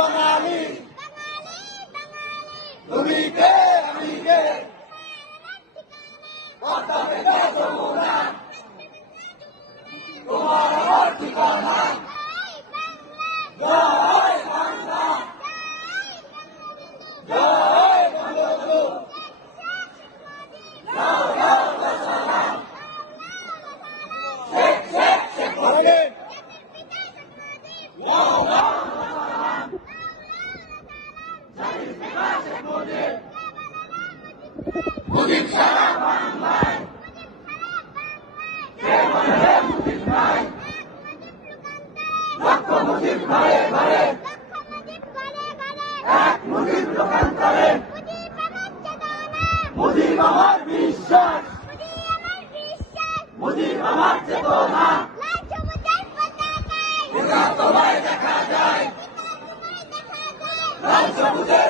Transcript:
বাঙালি তুমি কে আমি কে পদ্মা থেকে যমুনা তোমার আমার ঠিকানা জয় বাংলা জয় বঙ্গবন্ধু শেখ শেখ শেখ মুজিব মুজিব সারা বাংলায় কে বলে মুজিব ভাই লক্ষ মুজিব ঘরে ঘরে এক মুজিব লোকান্তরে মুজিব আমার বিশ্বাস মুজিব আমার চেতনা তোমায় দেখা যায় লাল সবুজের